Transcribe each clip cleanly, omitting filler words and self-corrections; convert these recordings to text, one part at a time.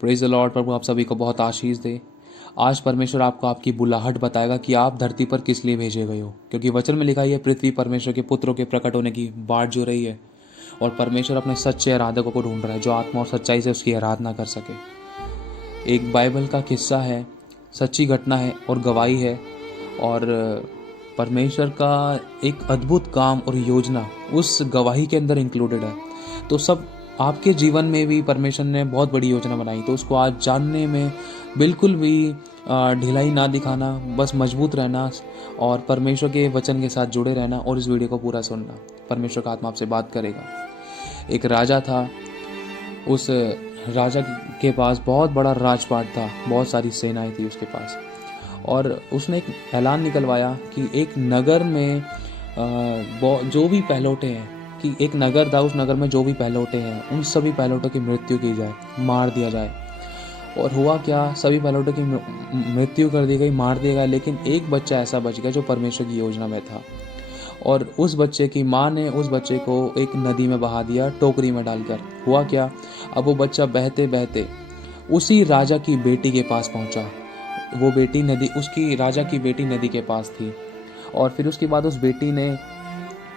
Praise the Lord. प्रभु आप सभी को बहुत आशीष दे। आज परमेश्वर आपको आपकी बुलाहट बताएगा कि आप धरती पर किस लिए भेजे गए हो, क्योंकि वचन में लिखा है पृथ्वी परमेश्वर के पुत्रों के प्रकट होने की बाट जो रही है, और परमेश्वर अपने सच्चे आराधकों को ढूंढ रहा है जो आत्मा और सच्चाई से उसकी आराधना कर सके। एक बाइबल का किस्सा है, सच्ची घटना है और गवाही है, और परमेश्वर का एक अद्भुत काम और योजना उस गवाही के अंदर इंक्लूडेड है। तो सब आपके जीवन में भी परमेश्वर ने बहुत बड़ी योजना बनाई, तो उसको आज जानने में बिल्कुल भी ढिलाई ना दिखाना, बस मजबूत रहना और परमेश्वर के वचन के साथ जुड़े रहना और इस वीडियो को पूरा सुनना। परमेश्वर का आत्मा आपसे बात करेगा। एक राजा था, उस राजा के पास बहुत बड़ा राजपाट था, बहुत सारी सेनाएं थी उसके पास, और उसने एक ऐलान निकलवाया कि एक नगर में जो भी पहलौठे हैं, कि एक नगर था, उस नगर में जो भी पहलौठे हैं उन सभी पहलौठों की मृत्यु की जाए, मार दिया जाए। और हुआ क्या, सभी पहलौठों की मृत्यु कर दी गई, मार दिया गया, लेकिन एक बच्चा ऐसा बच गया जो परमेश्वर की योजना में था। और उस बच्चे की माँ ने उस बच्चे को एक नदी में बहा दिया, टोकरी में डालकर। हुआ क्या, अब वो बच्चा बहते बहते उसी राजा की बेटी के पास पहुंचा। वो बेटी नदी, उसकी राजा की बेटी नदी के पास थी, और फिर उसके बाद उस बेटी ने,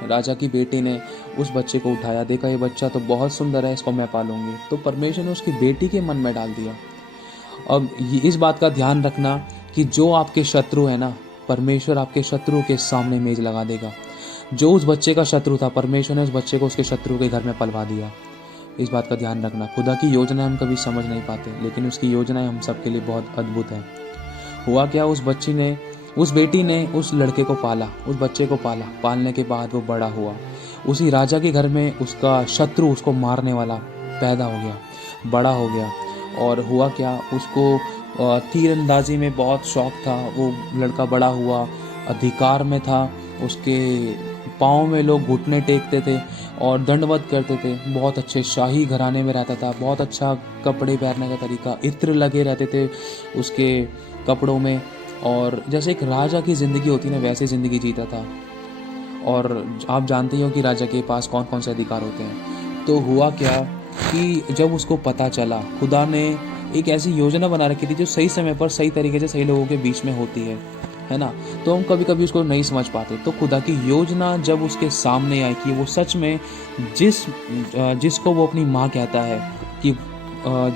राजा की बेटी ने उस बच्चे को उठाया, देखा ये बच्चा तो बहुत सुंदर है, इसको मैं पालूंगी। तो परमेश्वर ने उसकी बेटी के मन में डाल दिया। अब इस बात का ध्यान रखना कि जो आपके शत्रु है ना, परमेश्वर आपके शत्रु के सामने मेज लगा देगा। जो उस बच्चे का शत्रु था, परमेश्वर ने उस बच्चे को उसके शत्रु के घर में पलवा दिया। इस बात का ध्यान रखना। खुदा की योजना हम कभी समझ नहीं पाते, लेकिन उसकी योजनाएं हम सबके लिए बहुत अद्भुत है। हुआ क्या, उस बेटी ने उस लड़के को पाला, उस बच्चे को पाला। पालने के बाद वो बड़ा हुआ, उसी राजा के घर में उसका शत्रु, उसको मारने वाला पैदा हो गया, बड़ा हो गया। और हुआ क्या, उसको तीरंदाजी में बहुत शौक था। वो लड़का बड़ा हुआ, अधिकार में था, उसके पाँव में लोग घुटने टेकते थे और दंडवत करते थे। बहुत अच्छे शाही घराने में रहता था, बहुत अच्छा कपड़े पहनने का तरीका, इत्र लगे रहते थे उसके कपड़ों में, और जैसे एक राजा की ज़िंदगी होती है ना, वैसे ज़िंदगी जीता था। और आप जानते ही हो कि राजा के पास कौन कौन से अधिकार होते हैं। तो हुआ क्या कि जब उसको पता चला, खुदा ने एक ऐसी योजना बना रखी थी जो सही समय पर सही तरीके से सही लोगों के बीच में होती है ना। तो हम कभी कभी उसको नहीं समझ पाते। तो खुदा की योजना जब उसके सामने आई कि वो सच में जिसको वो अपनी माँ कहता है, कि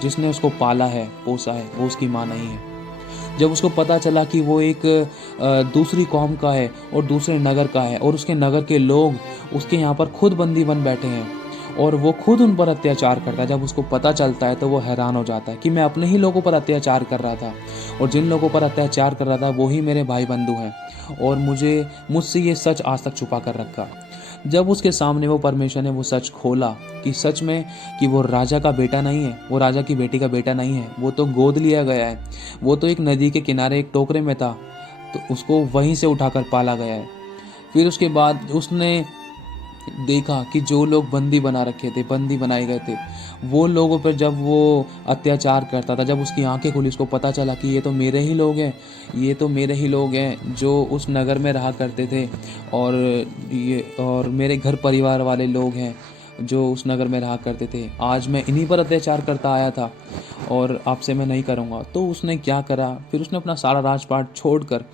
जिसने उसको पाला है, पोसा है, वो उसकी माँ नहीं है। जब उसको पता चला कि वो एक दूसरी कौम का है और दूसरे नगर का है, और उसके नगर के लोग उसके यहाँ पर खुद बंदी बन बैठे हैं और वो खुद उन पर अत्याचार करता है, जब उसको पता चलता है तो वो हैरान हो जाता है कि मैं अपने ही लोगों पर अत्याचार कर रहा था, और जिन लोगों पर अत्याचार कर रहा था वो ही मेरे भाई बंधु हैं, और मुझसे ये सच आज तक छुपा कर रखा। जब उसके सामने वो परमेश्वर ने वो सच खोला कि सच में कि वो राजा का बेटा नहीं है, वो राजा की बेटी का बेटा नहीं है, वो तो गोद लिया गया है, वो तो एक नदी के किनारे एक टोकरे में था, तो उसको वहीं से उठाकर पाला गया है। फिर उसके बाद उसने देखा कि जो लोग बंदी बना रखे थे, बंदी बनाए गए थे, वो लोगों पर जब वो अत्याचार करता था, जब उसकी आंखें खुली, उसको पता चला कि ये तो मेरे ही लोग हैं, ये तो मेरे ही लोग हैं जो उस नगर में रहा करते थे, और मेरे घर परिवार वाले लोग हैं जो उस नगर में रहा करते थे। आज मैं इन्हीं पर अत्याचार करता आया था और आपसे मैं नहीं करूँगा। तो उसने क्या करा, फिर उसने अपना सारा राजपाट छोड़कर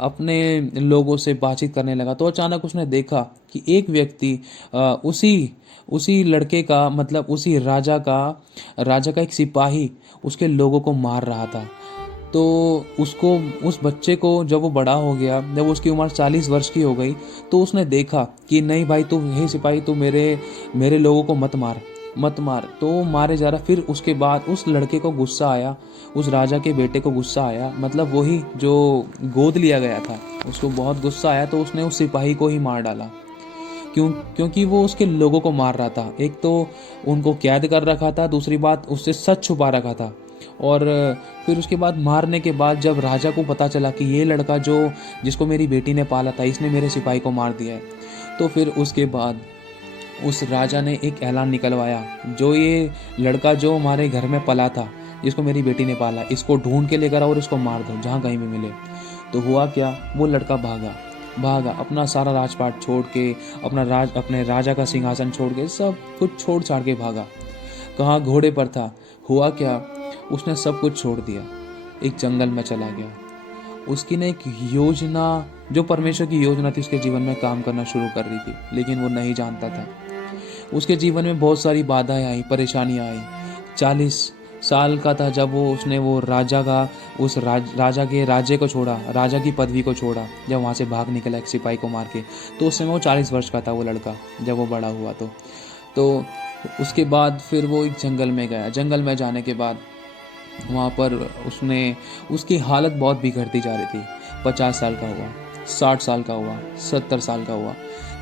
अपने लोगों से बातचीत करने लगा। तो अचानक उसने देखा कि एक व्यक्ति उसी लड़के का, मतलब उसी राजा का एक सिपाही उसके लोगों को मार रहा था। तो उस बच्चे को जब वो बड़ा हो गया, जब उसकी उम्र 40 वर्ष की हो गई, तो उसने देखा कि नहीं भाई, तू हे सिपाही, तू मेरे लोगों को मत मार। तो मारे जा रहा। फिर उसके बाद उस लड़के को गुस्सा आया, उस राजा के बेटे को गुस्सा आया, मतलब वही जो गोद लिया गया था, उसको बहुत गुस्सा आया। तो उसने उस सिपाही को ही मार डाला। क्योंकि वो उसके लोगों को मार रहा था। एक तो उनको कैद कर रखा था, दूसरी बात उससे सच छुपा रखा था। और फिर उसके बाद मारने के बाद जब राजा को पता चला कि ये लड़का जिसको मेरी बेटी ने पाला था, इसने मेरे सिपाही को मार दिया है, तो फिर उसके बाद उस राजा ने एक ऐलान निकलवाया, जो ये लड़का जो हमारे घर में पला था, जिसको मेरी बेटी ने पाला, इसको ढूंढ के लेकर आओ और इसको मार दो जहाँ कहीं भी मिले। तो हुआ क्या, वो लड़का भागा अपना सारा राजपाट छोड़ के, अपने राजा का सिंहासन छोड़ के, सब कुछ छोड़ छाड़ के भागा। कहाँ, घोड़े पर था। हुआ क्या, उसने सब कुछ छोड़ दिया, एक जंगल में चला गया। उसकी ने एक योजना, जो परमेश्वर की योजना थी, उसके जीवन में काम करना शुरू कर रही थी, लेकिन वो नहीं जानता था। उसके जीवन में बहुत सारी बाधाएं आई, परेशानियां आई। 40 साल का था जब उसने वो राजा का, राजा के राज्य को छोड़ा, राजा की पदवी को छोड़ा, जब वहाँ से भाग निकला एक सिपाही को मार के। तो उस समय वो 40 वर्ष का था वो लड़का, जब वो बड़ा हुआ। तो उसके बाद फिर वो एक जंगल में गया। जंगल में जाने के बाद वहाँ पर उसकी हालत बहुत बिगड़ती जा रही थी। 50 साल का हुआ, 60 साल का हुआ, 70 साल का हुआ,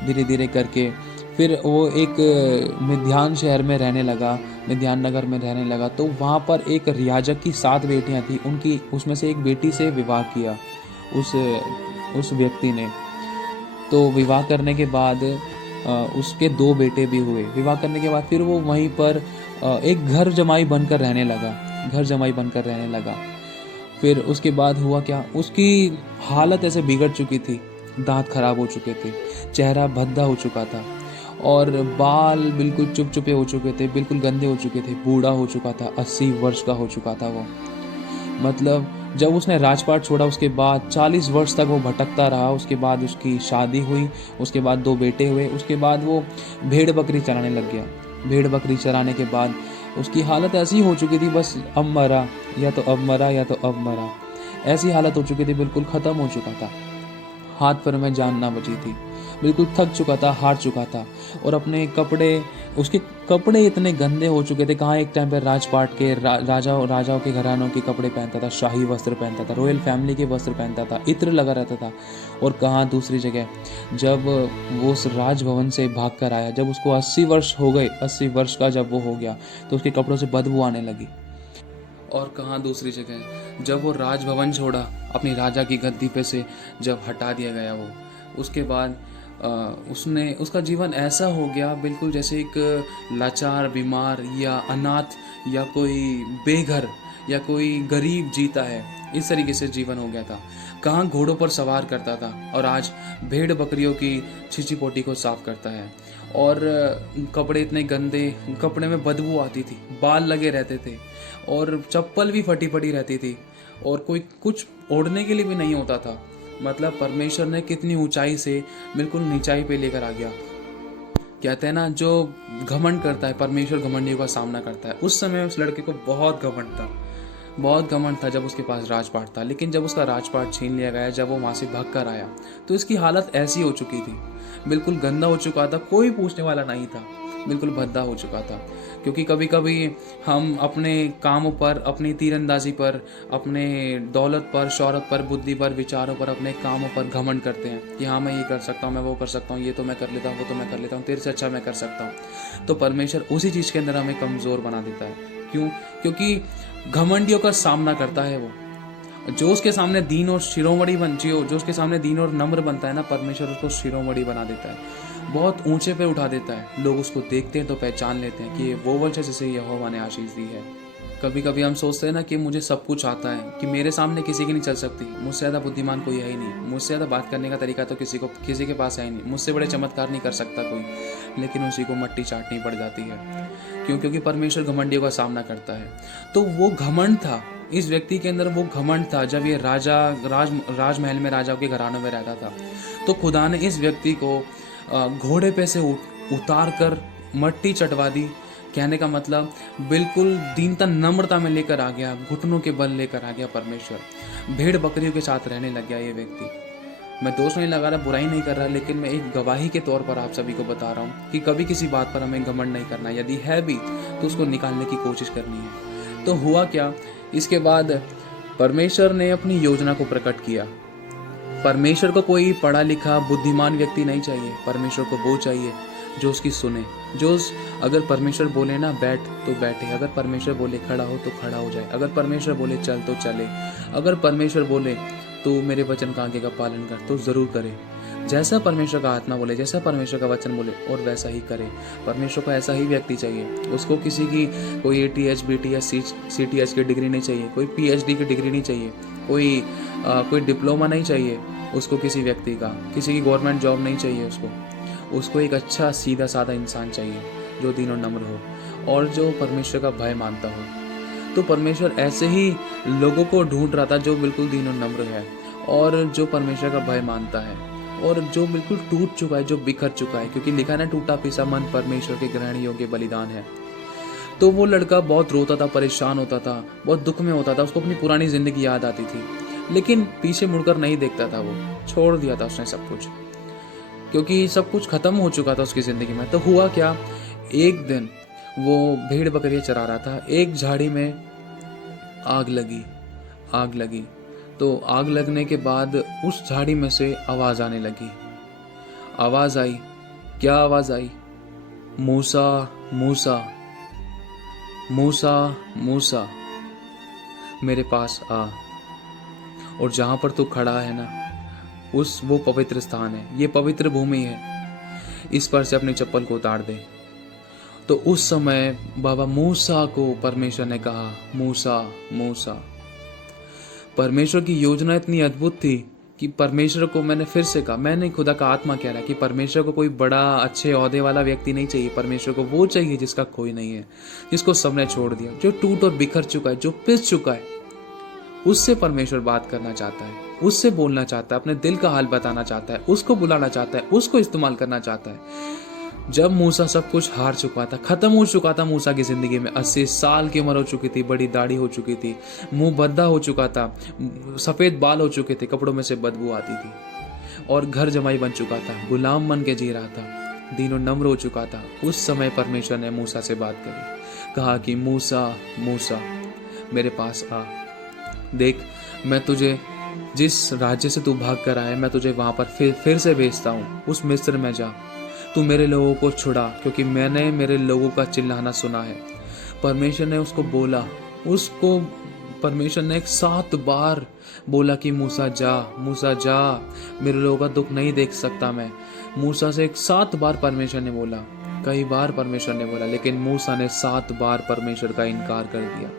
धीरे धीरे करके फिर वो एक मिध्यान शहर में रहने लगा, मिध्यान नगर में रहने लगा। तो वहाँ पर एक याजक की 7 बेटियाँ थी, उनकी उसमें से एक बेटी से विवाह किया उस व्यक्ति ने। तो विवाह करने के बाद उसके 2 बेटे भी हुए। विवाह करने के बाद फिर वो वहीं पर एक घर जमाई बनकर रहने लगा। फिर उसके बाद हुआ क्या, उसकी हालत ऐसे बिगड़ चुकी थी, दांत खराब हो चुके थे, चेहरा भद्दा हो चुका था, और बाल बिल्कुल चुपचुपे हो चुके थे, बिल्कुल गंदे हो चुके थे, बूढ़ा हो चुका था, 80 वर्ष का हो चुका था वो। मतलब जब उसने राजपाट छोड़ा उसके बाद 40 वर्ष तक वो भटकता रहा। उसके बाद उसकी शादी हुई, उसके बाद 2 बेटे हुए, उसके बाद वो भेड़ बकरी चराने लग गया। भेड़ बकरी चराने के बाद उसकी हालत ऐसी हो चुकी थी, बस अब मरा या तो अब मरा या तो अब मरा, ऐसी हालत हो चुकी थी, बिल्कुल ख़त्म हो चुका था। हाथ पैर में जान ना बची थी, बिल्कुल थक चुका था, हार चुका था। और उसके कपड़े इतने गंदे हो चुके थे। कहाँ एक टाइम पर राजपाट के राजाओं के घरानों के कपड़े पहनता था, शाही वस्त्र पहनता था, रॉयल फैमिली के वस्त्र पहनता था, इत्र लगा रहता था। और कहाँ दूसरी जगह, जब वो उस राजभवन से भाग कर आया, जब उसको 80 वर्ष हो गए, 80 वर्ष का जब वो हो गया, तो उसके कपड़ों से बदबू आने लगी। और कहाँ दूसरी जगह, जब वो राजभवन छोड़ा, अपनी राजा की गद्दी पे से जब हटा दिया गया वो, उसके बाद उसका जीवन ऐसा हो गया बिल्कुल जैसे एक लाचार, बीमार या अनाथ या कोई बेघर या कोई गरीब जीता है, इस तरीके से जीवन हो गया था। कहाँ घोड़ों पर सवार करता था और आज भेड़ बकरियों की छिची पोटी को साफ करता है। और कपड़े इतने गंदे, कपड़े में बदबू आती थी, बाल लगे रहते थे, और चप्पल भी फटी फटी रहती थी, और कोई कुछ ओढ़ने के लिए भी नहीं होता था। मतलब परमेश्वर ने कितनी ऊंचाई से बिल्कुल नीचाई पे लेकर आ गया। कहते हैं ना, जो घमंड करता है, परमेश्वर घमंडियों का सामना करता है। उस समय उस लड़के को बहुत घमंड था जब उसके पास राजपाट था। लेकिन जब उसका राजपाट छीन लिया गया, जब वो वहां से भाग कर आया, तो इसकी हालत ऐसी हो चुकी थी, बिल्कुल गंदा हो चुका था, कोई पूछने वाला नहीं था, बिल्कुल भद्दा हो चुका था। क्योंकि कभी कभी हम अपने कामों पर, अपनी तीरंदाजी पर, अपने दौलत पर, शौहरत पर, बुद्धि पर, विचारों पर, अपने कामों पर घमंड करते हैं कि हाँ मैं ये कर सकता हूँ, मैं वो कर सकता हूँ, ये तो मैं कर लेता हूँ, वो तो मैं कर लेता हूँ, तेरे से अच्छा मैं कर सकता हूँ। तो परमेश्वर उसी चीज़ के अंदर हमें कमज़ोर बना देता है। क्यों? क्योंकि घमंडियों का सामना करता है वो। जो उसके सामने दीन और शिरोमणि जो उसके सामने दीन और नम्र बनता है ना, परमेश्वर उसको शिरोमणि बना देता है, बहुत ऊंचे पे उठा देता है। लोग उसको देखते हैं तो पहचान लेते हैं कि ये वो वंश है जिसे यहोवा ने आशीष दी है। कभी कभी हम सोचते हैं ना कि मुझे सब कुछ आता है, कि मेरे सामने किसी की नहीं चल सकती, मुझसे ज़्यादा बुद्धिमान कोई है ही नहीं, मुझसे ज़्यादा बात करने का तरीका तो किसी के पास है ही नहीं, मुझसे बड़े चमत्कार नहीं कर सकता कोई। लेकिन उसी को मट्टी चाटनी पड़ जाती है। क्यों? क्योंकि परमेश्वर घमंडियों का सामना करता है। तो वो घमंड था इस व्यक्ति के अंदर, वो घमंड था जब ये राजमहल में राजाओं के घरानों में रहता था। तो खुदा ने इस व्यक्ति को घोड़े पे से उतार कर मट्टी चटवा दी। कहने का मतलब बिल्कुल दीनता, नम्रता में लेकर आ गया, घुटनों के बल लेकर आ गया परमेश्वर। भेड़ बकरियों के साथ रहने लग गया ये व्यक्ति। मैं दोष नहीं लगा रहा, बुराई नहीं कर रहा, लेकिन मैं एक गवाही के तौर पर आप सभी को बता रहा हूँ कि कभी किसी बात पर हमें घमंड नहीं करना, यदि है भी तो उसको निकालने की कोशिश करनी है। तो हुआ क्या, इसके बाद परमेश्वर ने अपनी योजना को प्रकट किया। परमेश्वर को कोई पढ़ा लिखा बुद्धिमान व्यक्ति नहीं चाहिए, परमेश्वर को वो चाहिए जो उसकी सुने, अगर परमेश्वर बोले ना बैठ तो बैठे, अगर परमेश्वर बोले खड़ा हो तो खड़ा हो जाए, अगर परमेश्वर बोले चल तो चले, अगर परमेश्वर बोले तो मेरे वचन का आगे का पालन कर तो जरूर करे। जैसा परमेश्वर का आत्मा बोले, जैसा परमेश्वर का वचन बोले, और वैसा ही करे। परमेश्वर को ऐसा ही व्यक्ति चाहिए। उसको किसी की कोई ATH BTS CTH की डिग्री नहीं चाहिए, कोई PhD की डिग्री नहीं चाहिए, कोई डिप्लोमा नहीं चाहिए उसको, किसी व्यक्ति का किसी की गवर्नमेंट जॉब नहीं चाहिए उसको एक अच्छा सीधा साधा इंसान चाहिए जो दीन और नम्र हो और जो परमेश्वर का भय मानता हो। तो परमेश्वर ऐसे ही लोगों को ढूंढ रहा था जो बिल्कुल दीन और नम्र है और जो परमेश्वर का भय मानता है और जो बिल्कुल टूट चुका है, जो बिखर चुका है, क्योंकि लिखा है ना, टूटा पिसा मन परमेश्वर के ग्रहण योग्य बलिदान है। तो वो लड़का बहुत रोता था, परेशान होता था, बहुत दुख में होता था, उसको अपनी पुरानी जिंदगी याद आती थी, लेकिन पीछे मुड़कर नहीं देखता था। वो छोड़ दिया था उसने सब कुछ, क्योंकि सब कुछ खत्म हो चुका था उसकी जिंदगी में। तो हुआ क्या, एक दिन वो भेड़ बकरियां चरा रहा था, एक झाड़ी में आग लगी। तो आग लगने के बाद उस झाड़ी में से आवाज आने लगी। आवाज आई, क्या आवाज आई? मूसा मूसा मूसा मूसा मेरे पास आ। और जहां पर तू खड़ा है ना, वो पवित्र स्थान है, ये पवित्र भूमि है, इस पर से अपनी चप्पल को उतार दे। तो उस समय बाबा मूसा को परमेश्वर ने कहा, मूसा मूसा। परमेश्वर की योजना इतनी अद्भुत थी कि परमेश्वर को, मैंने फिर से कहा, मैंने खुदा का आत्मा कह रहा है कि परमेश्वर को कोई बड़ा अच्छे ओहदे वाला व्यक्ति नहीं चाहिए। परमेश्वर को वो चाहिए जिसका कोई नहीं है, जिसको सबने छोड़ दिया, जो टूट और बिखर चुका है, जो पिस चुका है। उससे परमेश्वर बात करना चाहता है, उससे बोलना चाहता है, अपने दिल का हाल बताना चाहता है, उसको बुलाना चाहता है, उसको इस्तेमाल करना चाहता है। जब मूसा सब कुछ हार चुका था, खत्म हो चुका था मूसा की जिंदगी में, 80 साल की उम्र हो चुकी थी, बड़ी दाढ़ी हो चुकी थी, मुंह भद्दा हो चुका था, सफेद बाल हो चुके थे, कपड़ों में से बदबू आती थी, और घर जमाई बन चुका था, गुलाम बन के जी रहा था, दीन और नम्र हो चुका था। उस समय परमेश्वर ने मूसा से बात करी, कहा कि मूसा मूसा मेरे पास आ। देख, मैं तुझे जिस राज्य से तू भाग कर आया है, मैं तुझे वहां पर फिर से भेजता हूँ। उस मिस्र में जा, तू मेरे लोगों को छुड़ा, क्योंकि मैंने मेरे लोगों का चिल्लाना सुना है। परमेश्वर ने उसको बोला, परमेश्वर ने 7 बार बोला कि मूसा जा, मेरे लोगों का दुख नहीं देख सकता मैं। मूसा से 7 बार परमेश्वर ने बोला, कई बार परमेश्वर ने बोला, लेकिन मूसा ने 7 बार परमेश्वर का इनकार कर दिया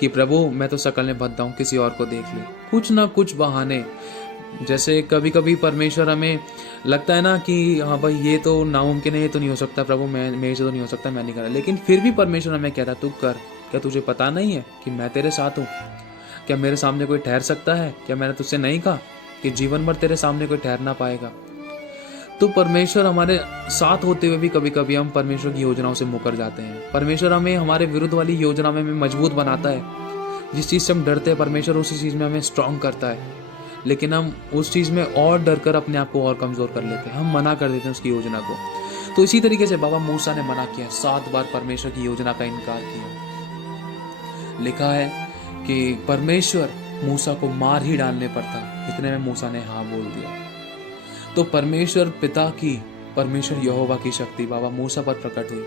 कि प्रभु मैं तो शकल में भद्दा हूँ, किसी और को देख ले। कुछ ना कुछ बहाने, जैसे कभी कभी परमेश्वर हमें लगता है ना कि हाँ भाई ये तो नामुमकिन है, ये तो नहीं हो सकता प्रभु, मेरे से तो नहीं हो सकता, मैं नहीं कर रहा, लेकिन फिर भी परमेश्वर हमें कहता तू कर। क्या तुझे पता नहीं है कि मैं तेरे साथ हूँ? क्या मेरे सामने कोई ठहर सकता है? क्या मैंने तुझसे नहीं कहा कि जीवन भर तेरे सामने कोई ठहर ना पाएगा? तो परमेश्वर हमारे साथ होते हुए भी कभी कभी हम परमेश्वर की योजनाओं से मुकर जाते हैं। परमेश्वर हमें हमारे विरुद्ध वाली योजना में मजबूत बनाता है। जिस चीज़ से हम डरते हैं, परमेश्वर उसी चीज़ में हमें स्ट्रांग करता है, लेकिन हम उस चीज़ में और डर कर अपने आप को और कमज़ोर कर लेते हैं, हम मना कर देते हैं उसकी योजना को। तो इसी तरीके से बाबा मूसा ने मना किया, 7 बार परमेश्वर की योजना का इनकार किया। लिखा है कि परमेश्वर मूसा को मार ही डालने पर था, इतने में मूसा ने हाँ बोल दिया। तो परमेश्वर पिता की, परमेश्वर यहोवा की शक्ति बाबा मूसा पर प्रकट हुई।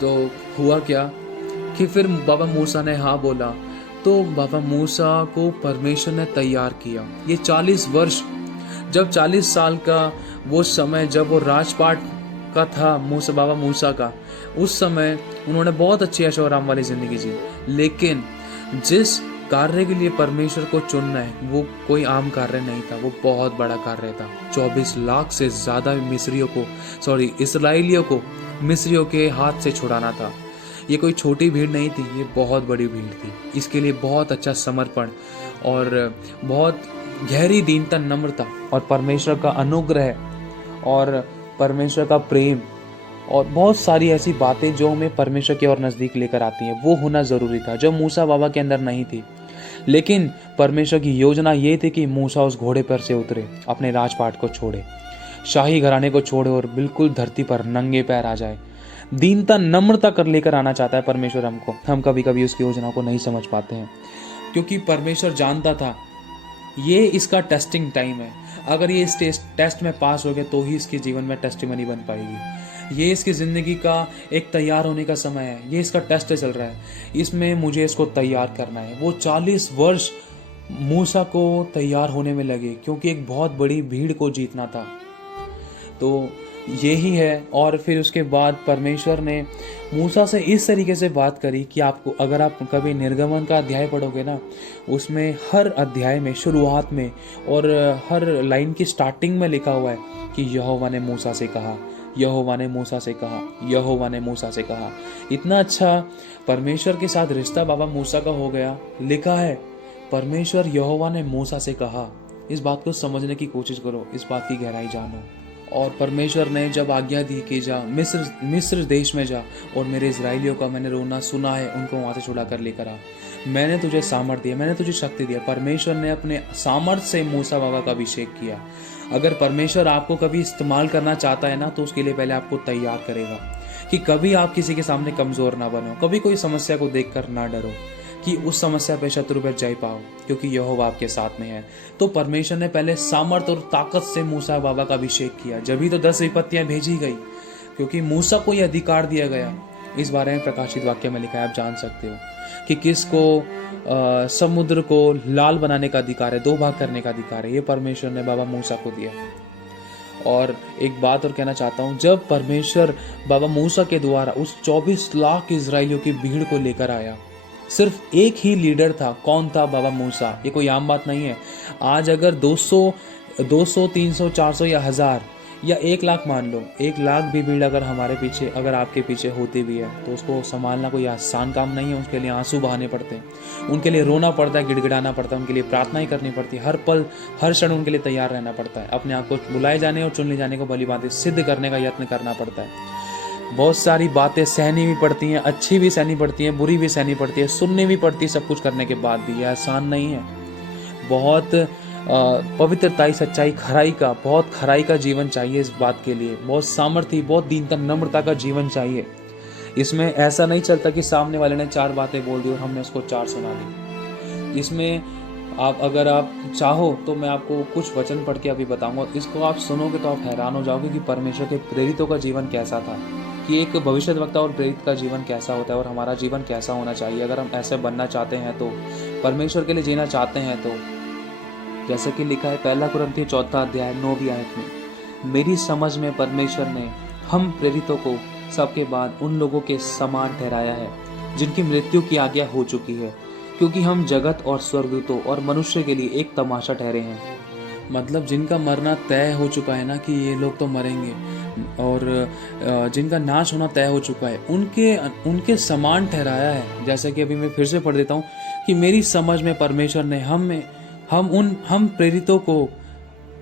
तो हुआ क्या कि फिर बाबा मूसा ने हाँ बोला, तो बाबा मूसा को परमेश्वर ने तैयार किया। ये 40 वर्ष, जब 40 साल का वो समय, जब वो राजपाट का था बाबा मूसा का, उस समय उन्होंने बहुत अच्छी ऐशो आराम वाली जिंदगी जी, लेकिन जिस कार्य के लिए परमेश्वर को चुनना है वो कोई आम कार्य नहीं था, वो बहुत बड़ा कार्य था। 24 लाख से ज्यादा इसराइलियों को मिस्रियों के हाथ से छुड़ाना था। ये कोई छोटी भीड़ नहीं थी, ये बहुत बड़ी भीड़ थी। इसके लिए बहुत अच्छा समर्पण और बहुत गहरी दीनता, नम्रता और परमेश्वर का अनुग्रह और परमेश्वर का प्रेम और बहुत सारी ऐसी बातें जो हमें परमेश्वर की ओर नज़दीक लेकर आती हैं, वो होना ज़रूरी था, जो मूसा बाबा के अंदर नहीं थी। लेकिन परमेश्वर की योजना ये थी कि मूसा उस घोड़े पर से उतरे, अपने राजपाट को छोड़े, शाही घराने को छोड़े और बिल्कुल धरती पर नंगे पैर आ जाए। दीनता, नम्रता कर लेकर आना चाहता है परमेश्वर हमको। हम कभी कभी उसकी योजना को नहीं समझ पाते हैं, क्योंकि परमेश्वर जानता था ये इसका टेस्टिंग टाइम है। अगर ये इस टेस्ट में पास हो गया तो ही इसके जीवन में टेस्टिमनी बन पाएगी। ये इसकी ज़िंदगी का एक तैयार होने का समय है, ये इसका टेस्ट चल रहा है, इसमें मुझे इसको तैयार करना है। वो 40 वर्ष मूसा को तैयार होने में लगे, क्योंकि एक बहुत बड़ी भीड़ को जीतना था। तो यही है। और फिर उसके बाद परमेश्वर ने मूसा से इस तरीके से बात करी कि आपको, अगर आप कभी निर्गमन का अध्याय पढ़ोगे ना, उसमें हर अध्याय में शुरुआत में और हर लाइन की स्टार्टिंग में लिखा हुआ है कि यहोवा ने मूसा से कहा, यहोवा ने मूसा से कहा, यहोवा ने मूसा से कहा। इतना अच्छा परमेश्वर के साथ रिश्ता बाबा मूसा का हो गया। लिखा है परमेश्वर यहोवा ने मूसा से कहा। इस बात को समझने की कोशिश करो, इस बात की गहराई जानो। और परमेश्वर ने जब आज्ञा दी कि जा मिस्र देश में जा और मेरे इजराइलियों का मैंने रोना सुना है, उनको वहाँ से छुड़ा कर लेकर आ। मैंने तुझे सामर्थ दिया, मैंने तुझे शक्ति दिया। परमेश्वर ने अपने सामर्थ से मूसा बाबा का अभिषेक किया। अगर परमेश्वर आपको कभी इस्तेमाल करना चाहता है ना, तो उसके लिए पहले आपको तैयार करेगा कि कभी आप किसी के सामने कमज़ोर ना बनो, कभी कोई समस्या को देखकर ना डरो कि उस समस्या पे शत्रु पर जय पाओ, क्योंकि यहोवा आपके साथ में है। तो परमेश्वर ने पहले सामर्थ और ताकत से मूसा बाबा का अभिषेक किया, जब ही तो 10 विपत्तियां भेजी गई, क्योंकि मूसा को यह अधिकार दिया गया। इस बारे में प्रकाशित वाक्य में लिखा है, आप जान सकते हो कि किसको समुद्र को लाल बनाने का अधिकार है, 2 भाग करने का अधिकार है। ये परमेश्वर ने बाबा मूसा को दिया। और एक बात और कहना चाहता हूँ, जब परमेश्वर बाबा मूसा के द्वारा उस 24 लाख इजराइलियों की भीड़ को लेकर आया, सिर्फ एक ही लीडर था। कौन था? बाबा मूसा। ये कोई आम बात नहीं है। आज अगर 200, 300, 400 या 1000 या 1 लाख मान लो, 1 लाख भी भीड़ अगर हमारे पीछे, अगर आपके पीछे होती भी है, तो उसको संभालना कोई आसान काम नहीं है। उसके लिए आंसू बहाने पड़ते हैं, उनके लिए रोना पड़ता है, गिड़गिड़ाना पड़ता है, उनके लिए प्रार्थना ही करनी पड़ती है। हर पल हर क्षण उनके लिए तैयार रहना पड़ता है। अपने आप को बुलाए जाने और चुन ले जाने को भली बातें सिद्ध करने का यत्न करना पड़ता है। बहुत सारी बातें सहनी भी पड़ती हैं, अच्छी भी सहनी पड़ती हैं, बुरी भी सहनी पड़ती है, सुननी भी पड़ती है। सब कुछ करने के बाद भी यह आसान नहीं है। बहुत पवित्रताई, सच्चाई, बहुत खराई का जीवन चाहिए इस बात के लिए। बहुत सामर्थ्य, बहुत दीनता, नम्रता का जीवन चाहिए। इसमें ऐसा नहीं चलता कि सामने वाले ने 4 बातें बोल दी और हमने उसको 4 सुना दी। इसमें अगर आप चाहो तो मैं आपको कुछ वचन पढ़ के अभी बताऊंगा। इसको आप सुनोगे तो आप हैरान हो जाओगे कि परमेश्वर के प्रेरितों का जीवन कैसा था, कि एक भविष्यद्वक्ता और प्रेरित का जीवन कैसा होता है और हमारा जीवन कैसा होना चाहिए। अगर हम ऐसे बनना चाहते हैं, तो परमेश्वर के लिए जीना चाहते हैं, तो जैसे कि लिखा है 1 कुरिन्थियों 4 अध्याय 9वीं आयत में, मेरी समझ में परमेश्वर ने हम प्रेरितों को सबके बाद उन लोगों के समान ठहराया है जिनकी मृत्यु की आज्ञा हो चुकी है, क्योंकि हम जगत और स्वर्गदूतों और मनुष्य के लिए एक तमाशा ठहरे हैं। मतलब जिनका मरना तय हो चुका है ना, कि ये लोग तो मरेंगे, और जिनका नाश होना तय हो चुका है, उनके समान ठहराया है। जैसा कि अभी मैं फिर से पढ़ देता हूँ कि मेरी समझ में परमेश्वर ने हम प्रेरितों को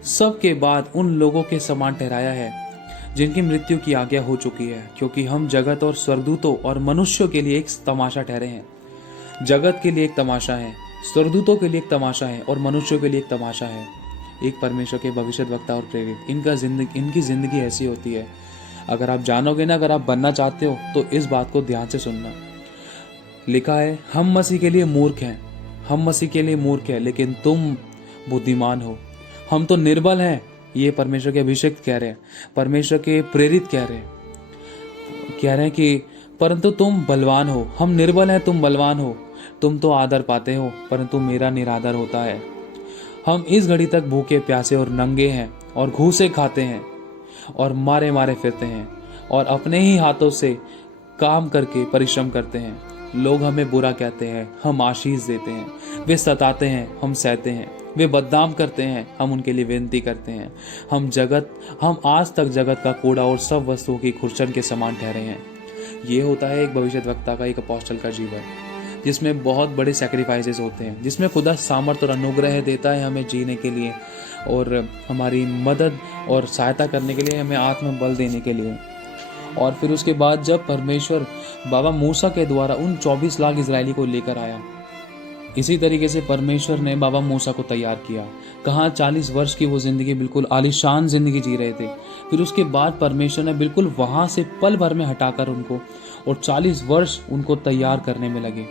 सबके बाद उन लोगों के समान ठहराया है जिनकी मृत्यु की आज्ञा हो चुकी है, क्योंकि हम जगत और स्वर्गदूतों और मनुष्यों के लिए एक तमाशा ठहरे हैं। जगत के लिए एक तमाशा है, स्वर्गदूतों के लिए एक तमाशा है और मनुष्यों के लिए एक तमाशा है। एक परमेश्वर के भविष्यद्वक्ता और प्रेरित, इनकी जिंदगी ऐसी होती है। अगर आप जानोगे ना, अगर आप बनना चाहते हो, तो इस बात को ध्यान से सुनना। लिखा है हम मसीह के लिए मूर्ख हैं, हम मसीह के लिए मूर्ख हैं, लेकिन तुम बुद्धिमान हो। हम तो निर्बल हैं, ये परमेश्वर के अभिषेक कह रहे हैं, परमेश्वर के प्रेरित कह रहे हैं कि परंतु तुम बलवान हो। हम निर्बल हैं, तुम बलवान हो। तुम तो आदर पाते हो, परंतु मेरा निरादर होता है। हम इस घड़ी तक भूखे प्यासे और नंगे हैं और घूसे खाते हैं और मारे मारे फिरते हैं और अपने ही हाथों से काम करके परिश्रम करते हैं। लोग हमें बुरा कहते हैं, हम आशीष देते हैं। वे सताते हैं, हम सहते हैं। वे बदनाम करते हैं, हम उनके लिए विनती करते हैं। हम आज तक जगत का कूड़ा और सब वस्तुओं की खुरचन के समान ठहरे हैं। ये होता है एक भविष्यद्वक्ता का, एक अपोस्टल का जीवन, जिसमें बहुत बड़े सैक्रिफाइसेस होते हैं, जिसमें खुदा सामर्थ और अनुग्रह देता है हमें जीने के लिए और हमारी मदद और सहायता करने के लिए, हमें आत्मबल देने के लिए। और फिर उसके बाद जब परमेश्वर बाबा मूसा के द्वारा उन 24 लाख इजरायली को लेकर आया, इसी तरीके से परमेश्वर ने बाबा मूसा को तैयार किया। कहाँ 40 वर्ष की वो ज़िंदगी बिल्कुल आलीशान ज़िंदगी जी रहे थे। फिर उसके बाद परमेश्वर ने बिल्कुल वहाँ से पल भर में हटाकर उनको और 40 वर्ष उनको तैयार करने में लगे।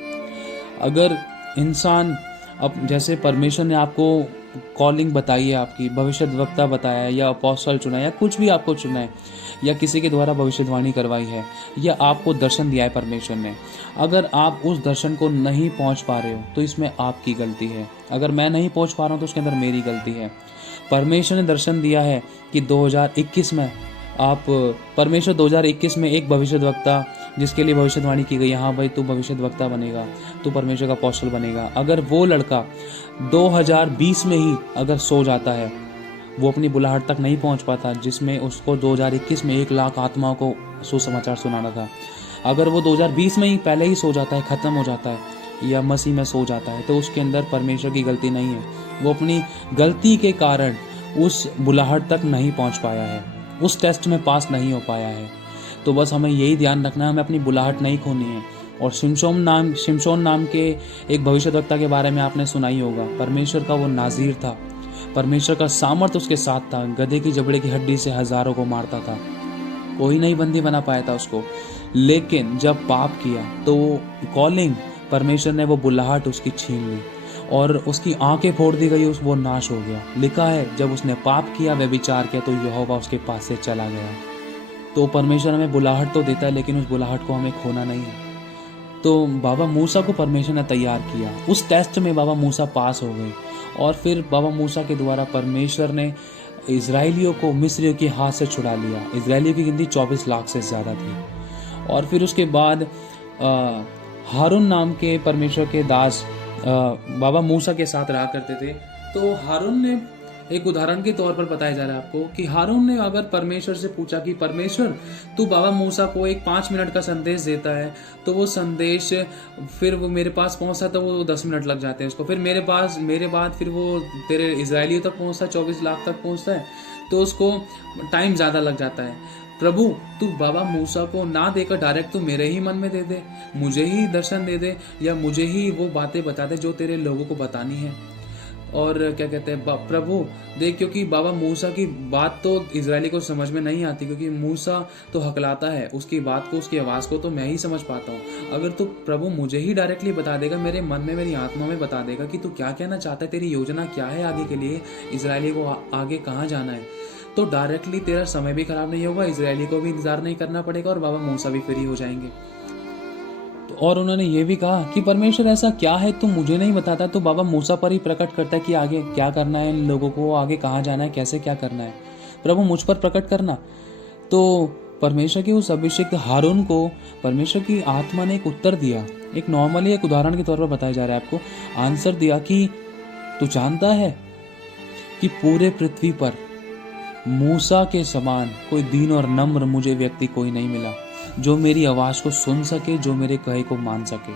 अगर इंसान अब जैसे परमेश्वर ने आपको कॉलिंग बताई है, आपकी भविष्यद्वक्ता बताया है, या अपोस्टल चुना है, या कुछ भी आपको चुना है, या किसी के द्वारा भविष्यवाणी करवाई है, या आपको दर्शन दिया है परमेश्वर ने, अगर आप उस दर्शन को नहीं पहुंच पा रहे हो तो इसमें आपकी गलती है। अगर मैं नहीं पहुंच पा रहा हूं तो उसके अंदर मेरी गलती है। परमेश्वर ने दर्शन दिया है कि 2021 में परमेश्वर 2021 में एक भविष्यद्वक्ता जिसके लिए भविष्यवाणी की गई, हाँ भाई तू भविष्यद्वक्ता बनेगा, तू परमेश्वर का अपोस्टल बनेगा, अगर वो लड़का 2020 में ही अगर सो जाता है वो अपनी बुलाहट तक नहीं पहुंच पाता, जिसमें उसको 2021 में 1 लाख आत्माओं को सुसमाचार सुनाना था। अगर वो 2020 में ही पहले ही सो जाता है, ख़त्म हो जाता है या मसीह में सो जाता है, तो उसके अंदर परमेश्वर की गलती नहीं है। वो अपनी गलती के कारण उस बुलाहट तक नहीं पहुंच पाया है, उस टेस्ट में पास नहीं हो पाया है। तो बस हमें यही ध्यान रखना है, हमें अपनी बुलाहट नहीं खोनी है। और शिमशोन नाम के एक भविष्यद्वक्ता के बारे में आपने सुना ही होगा। परमेश्वर का वो नाज़ीर था, परमेश्वर का सामर्थ उसके साथ था, गधे की जबड़े की हड्डी से हजारों को मारता था, कोई नहीं बंदी बना पाया था उसको। लेकिन जब पाप किया तो कॉलिंग, परमेश्वर ने वो बुलाहट उसकी छीन ली और उसकी आंखें फोड़ दी गई, वो नाश हो गया। लिखा है जब उसने पाप किया, व्यभिचार किया, तो यहोवा उसके पास से चला गया। तो परमेश्वर हमें बुलाहट तो देता है, लेकिन उस बुलाहट को हमें खोना नहीं है। तो बाबा मूसा को परमेश्वर ने तैयार किया, उस टेस्ट में बाबा मूसा पास हो गए और फिर बाबा मूसा के द्वारा परमेश्वर ने इजराइलियों को मिस्रियों के हाथ से छुड़ा लिया। इजराइलियों की गिनती 24 लाख से ज़्यादा थी। और फिर उसके बाद हारून नाम के परमेश्वर के दास बाबा मूसा के साथ रहा करते थे। तो हारून ने, एक उदाहरण के तौर पर बताया जा रहा है आपको कि हारून ने अगर परमेश्वर से पूछा कि परमेश्वर तू बाबा मूसा को एक 5 मिनट का संदेश देता है, तो वो संदेश फिर वो मेरे पास पहुंचता तो वो 10 मिनट लग जाते हैं उसको, फिर मेरे बाद फिर वो तेरे इजराइलियों तक पहुंचता है, 24 लाख तक पहुंचता है, तो उसको टाइम ज़्यादा लग जाता है। प्रभु तू बाबा मूसा को ना देकर डायरेक्ट तू मेरे ही मन में दे दे, मुझे ही दर्शन दे दे, या मुझे ही वो बातें बता दे जो तेरे लोगों को बतानी है। और क्या कहते हैं, प्रभु देख, क्योंकि बाबा मूसा की बात तो इजरायली को समझ में नहीं आती, क्योंकि मूसा तो हकलाता है, उसकी बात को, उसकी आवाज़ को तो मैं ही समझ पाता हूँ। अगर तू प्रभु मुझे ही डायरेक्टली बता देगा, मेरे मन में, मेरी आत्मा में बता देगा कि तू क्या कहना चाहता है, तेरी योजना क्या है आगे के लिए, इजरायली को आगे कहाँ जाना है, तो डायरेक्टली तेरा समय भी खराब नहीं होगा, इजरायली को भी इंतजार नहीं करना पड़ेगा और बाबा मूसा भी फ्री हो जाएंगे। और उन्होंने ये भी कहा कि परमेश्वर ऐसा क्या है तुम मुझे नहीं बताता, तो बाबा मूसा पर ही प्रकट करता है कि आगे क्या करना है, इन लोगों को आगे कहाँ जाना है, कैसे क्या करना है, प्रभु मुझ पर प्रकट करना। तो परमेश्वर के उस अभिषिक्त हारून को परमेश्वर की आत्मा ने एक उत्तर दिया, एक नॉर्मली एक उदाहरण के तौर पर बताया जा रहा है आपको, आंसर दिया कि तू जानता है कि पूरे पृथ्वी पर मूसा के समान कोई दीन और नम्र मुझे व्यक्ति कोई नहीं मिला जो मेरी आवाज़ को सुन सके, जो मेरे कहे को मान सके।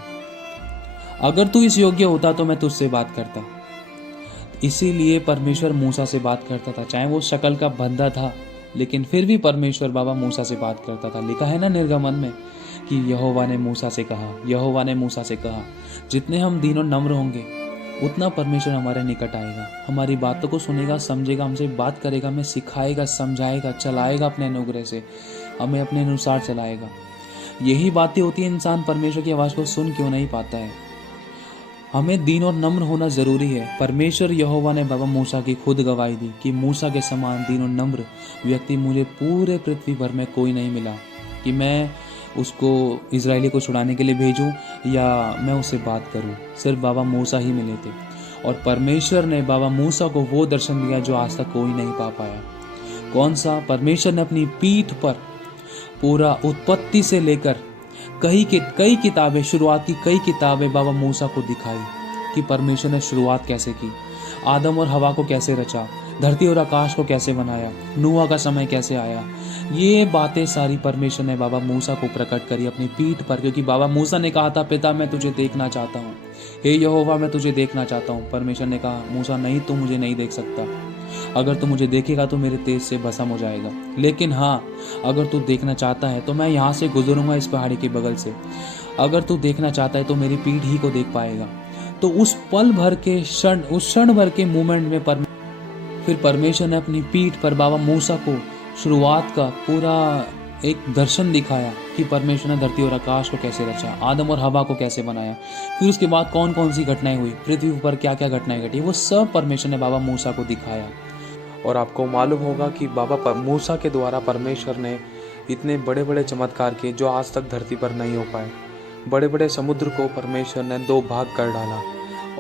अगर तू इस योग्य होता तो मैं तुझसे बात करता। इसीलिए परमेश्वर मूसा से बात करता था, चाहे वो शक्ल का बंधा था, लेकिन फिर भी परमेश्वर बाबा मूसा से बात करता था। लिखा है ना निर्गमन में कि यहोवा ने मूसा से कहा, यहोवा ने मूसा से कहा। जितने हम दीन और नम्र होंगे उतना परमेश्वर हमारे निकट आएगा, हमारी बातों को सुनेगा, समझेगा, हमसे बात करेगा, हमें सिखाएगा, समझाएगा, चलाएगा अपने अनुग्रह से, हमें अपने अनुसार चलाएगा। यही बातें होती हैं, इंसान परमेश्वर की आवाज़ को सुन क्यों नहीं पाता है। हमें दीन और नम्र होना ज़रूरी है। परमेश्वर यहोवा ने बाबा मूसा की खुद गवाही दी कि मूसा के समान दीन और नम्र व्यक्ति मुझे पूरे पृथ्वी भर में कोई नहीं मिला कि मैं उसको इजरायली को छुड़ाने के लिए भेजूं या मैं उससे बात करूं। सिर्फ बाबा मूसा ही मिले थे और परमेश्वर ने बाबा मूसा को वो दर्शन दिया जो आज तक कोई नहीं पा पाया। कौन सा? परमेश्वर ने अपनी पीठ पर पूरा उत्पत्ति से लेकर कई किताबें, शुरुआती कई किताबें बाबा मूसा को दिखाई कि परमेश्वर ने शुरुआत कैसे की, आदम और हवा को कैसे रचा, धरती और आकाश को कैसे बनाया, नूह का समय कैसे आया। ये बातें सारी परमेश्वर ने बाबा मूसा को प्रकट करी अपनी पीठ पर, क्योंकि बाबा मूसा ने कहा था, पिता मैं तुझे देखना चाहता हूँ, हे यहोवा मैं तुझे देखना चाहता हूँ। परमेश्वर ने कहा, मूसा नहीं, तू मुझे नहीं देख सकता, अगर तू मुझे देखेगा तो मेरे तेज से भस्म हो जाएगा, लेकिन हाँ अगर तू देखना चाहता है तो मैं यहाँ से गुजरूंगा इस पहाड़ी के बगल से, अगर तू देखना चाहता है तो मेरी पीठ ही को देख पाएगा। तो उस पल भर के उस क्षण भर के मोमेंट में फिर परमेश्वर ने अपनी पीठ पर बाबा मूसा को शुरुआत का पूरा एक दर्शन दिखाया कि परमेश्वर ने धरती और आकाश को कैसे रचा, आदम और हवा को कैसे बनाया, फिर उसके बाद कौन कौन सी घटनाएं हुई, पृथ्वी पर क्या क्या घटनाएं घटी, वो सब परमेश्वर ने बाबा मूसा को दिखाया। और आपको मालूम होगा कि बाबा मूसा के द्वारा परमेश्वर ने इतने बड़े बड़े चमत्कार किए जो आज तक धरती पर नहीं हो पाए। बड़े बड़े समुद्र को परमेश्वर ने 2 भाग कर डाला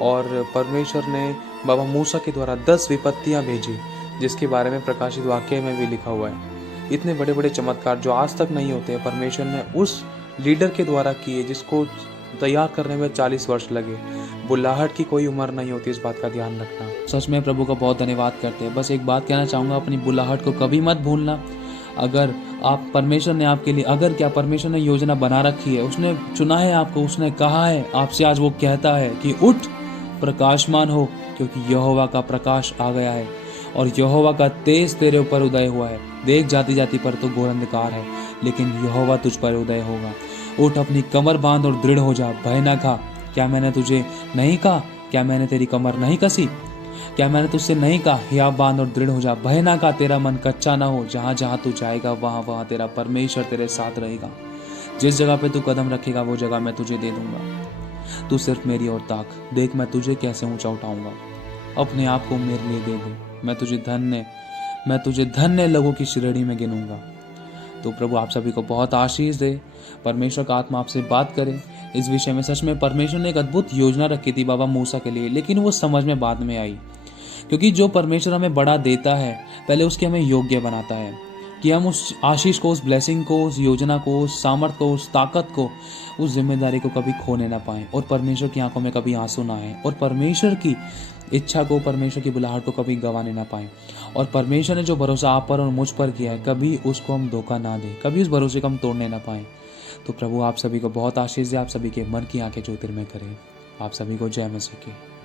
और परमेश्वर ने बाबा मूसा के द्वारा 10 विपत्तियां भेजी, जिसके बारे में प्रकाशित वाक्य में भी लिखा हुआ है। इतने बड़े बड़े चमत्कार जो आज तक नहीं होते परमेश्वर ने उस लीडर के द्वारा किए जिसको तैयार करने में 40 वर्ष लगे। बुलाहट की कोई उम्र नहीं होती, इस बात का ध्यान रखना। सच में प्रभु का बहुत धन्यवाद करते हैं। बस एक बात कहना चाहूँगा, अपनी बुलाहट को कभी मत भूलना। अगर आप परमेश्वर ने आपके लिए परमेश्वर ने योजना बना रखी है, उसने चुना है आपको, उसने कहा है आपसे, आज वो कहता है कि उठ प्रकाशमान हो, क्योंकि यहोवा का प्रकाश आ गया है और यहोवा का तेज तेरे ऊपर उदय हुआ है। देख जाति जाति पर तो घोर अंधकार है, लेकिन यहोवा तुझ पर उदय होगा। उठ, अपनी कमर बांध और दृढ़ हो जा, भय ना खा। क्या मैंने तुझे नहीं कहा? क्या मैंने तेरी कमर नहीं कसी? क्या मैंने तुझसे नहीं कहा, हियाव बांध और दृढ़ हो जा, भय ना खा, तेरा मन कच्चा ना हो। जहाँ जहाँ तू जाएगा वहाँ वहाँ तेरा परमेश्वर तेरे साथ रहेगा। जिस जगह पे तू कदम रखेगा वो जगह मैं तुझे दे दूंगा। तू सिर्फ मेरी ओर ताक, देख मैं तुझे कैसे ऊंचा उठाऊंगा। अपने आप को मेरे लिए दे दे, मैं तुझे धन्य लोगों की श्रेणी में गिनूंगा। तो प्रभु आप सभी को बहुत आशीष दे। परमेश्वर का आत्मा आपसे बात करे इस विषय में। सच में परमेश्वर ने एक अद्भुत योजना रखी थी बाबा मूसा के लिए, लेकिन वो समझ में बाद में आई। क्योंकि जो परमेश्वर हमें बड़ा देता है, पहले उसके हमें योग्य बनाता है कि हम उस आशीष को, उस ब्लेसिंग को, उस योजना को, उस सामर्थ को, उस ताकत को, उस जिम्मेदारी को कभी खोने ना पाएं और परमेश्वर की आंखों में कभी आंसू ना आए और परमेश्वर की इच्छा को, परमेश्वर की बुलाहट को कभी गंवाने ना पाएं। और परमेश्वर ने जो भरोसा आप पर और मुझ पर किया है, कभी उसको हम धोखा ना दें, कभी उस भरोसे को हम तोड़ने ना पाएं। तो प्रभु आप सभी को बहुत आशीष दे, आप सभी के मन की आंखें ज्योतिर्मय करें। आप सभी को जय मसीह की।